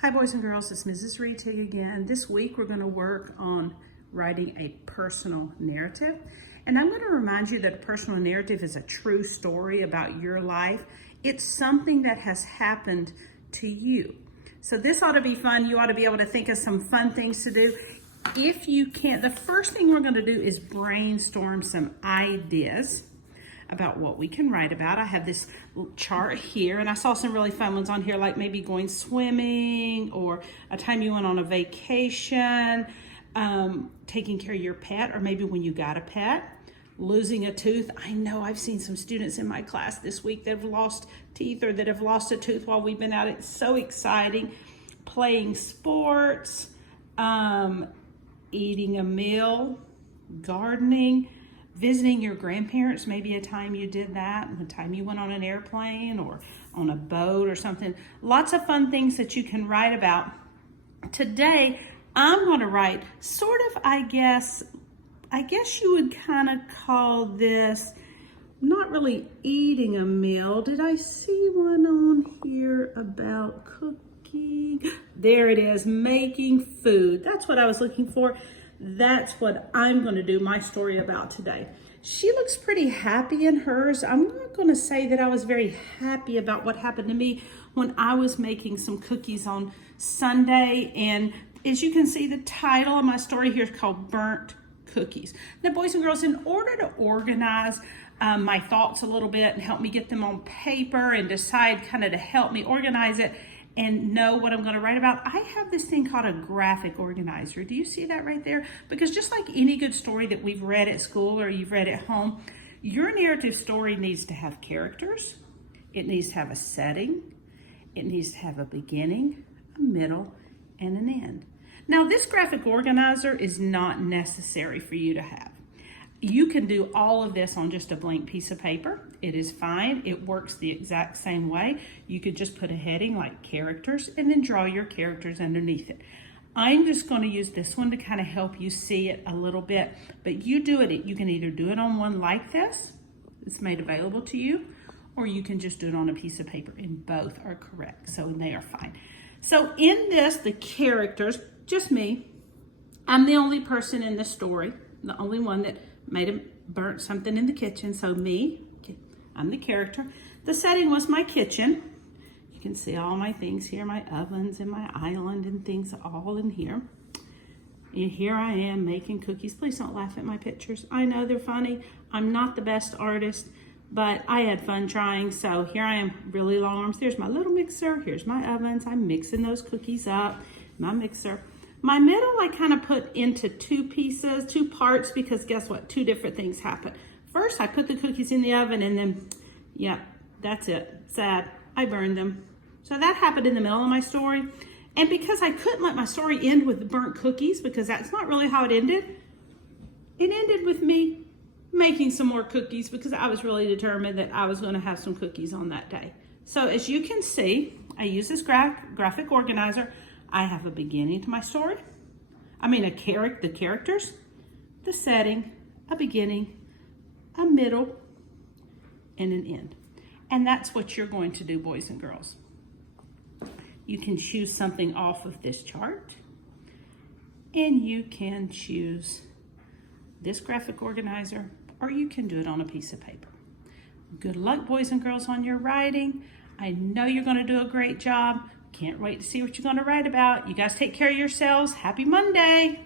Hi boys and girls, it's Mrs. Writing again. This week we're going to work on writing a personal narrative. And I'm going to remind you that a personal narrative is a true story about your life. It's something that has happened to you. So this ought to be fun. You ought to be able to think of some fun things to do. If you can't, the first thing we're going to do is brainstorm some ideas about what we can write about. I have this chart here, and I saw some really fun ones on here, like maybe going swimming, or a time you went on a vacation, taking care of your pet, or maybe when you got a pet, losing a tooth. I know I've seen some students in my class this week that have lost teeth or that have lost a tooth while we've been out. It's so exciting. Playing sports, eating a meal, gardening, visiting your grandparents, maybe a time you did that, a time you went on an airplane or on a boat or something. Lots of fun things that you can write about. Today, I'm going to write sort of, I guess you would kind of call this not really eating a meal. Did I see one on here about cooking? There it is, making food. That's what I was looking for. That's what I'm going to do my story about today. She looks pretty happy in hers. I'm not going to say that I was very happy about what happened to me when I was making some cookies on Sunday. And as you can see, the title of my story here is called Burnt Cookies. Now, boys and girls, in order to organize my thoughts a little bit and help me get them on paper and decide kind of to help me organize it and know what I'm going to write about, I have this thing called a graphic organizer. Do you see that right there? Because just like any good story that we've read at school or you've read at home, your narrative story needs to have characters. It needs to have a setting. It needs to have a beginning, a middle, and an end. Now, this graphic organizer is not necessary for you to have. You can do all of this on just a blank piece of paper. It is fine. It works the exact same way. You could just put a heading like characters and then draw your characters underneath it. I'm just going to use this one to kind of help you see it a little bit, but you do it. You can either do it on one like this, it's made available to you, or you can just do it on a piece of paper, and both are correct. So they are fine. So in this, the characters, just me. I'm the only person in the story, the only one that burnt something in the kitchen. So me, I'm the character. The setting was my kitchen. You can see all my things here, my ovens and my island and things all in here. And here I am making cookies. Please don't laugh at my pictures. I know they're funny. I'm not the best artist, but I had fun trying. So here I am, really long arms. There's my little mixer. Here's my ovens. I'm mixing those cookies up, my mixer. My middle, I kind of put into two parts, because guess what? Two different things happen. First, I put the cookies in the oven, and then, yeah, that's it. Sad. I burned them. So that happened in the middle of my story. And because I couldn't let my story end with the burnt cookies, because that's not really how it ended with me making some more cookies, because I was really determined that I was going to have some cookies on that day. So as you can see, I use this graphic organizer. I have a beginning to my story. The characters, the setting, a beginning, a middle, and an end. And that's what you're going to do, boys and girls. You can choose something off of this chart, and you can choose this graphic organizer, or you can do it on a piece of paper. Good luck, boys and girls, on your writing. I know you're going to do a great job. Can't wait to see what you're going to write about. You guys take care of yourselves. Happy Monday.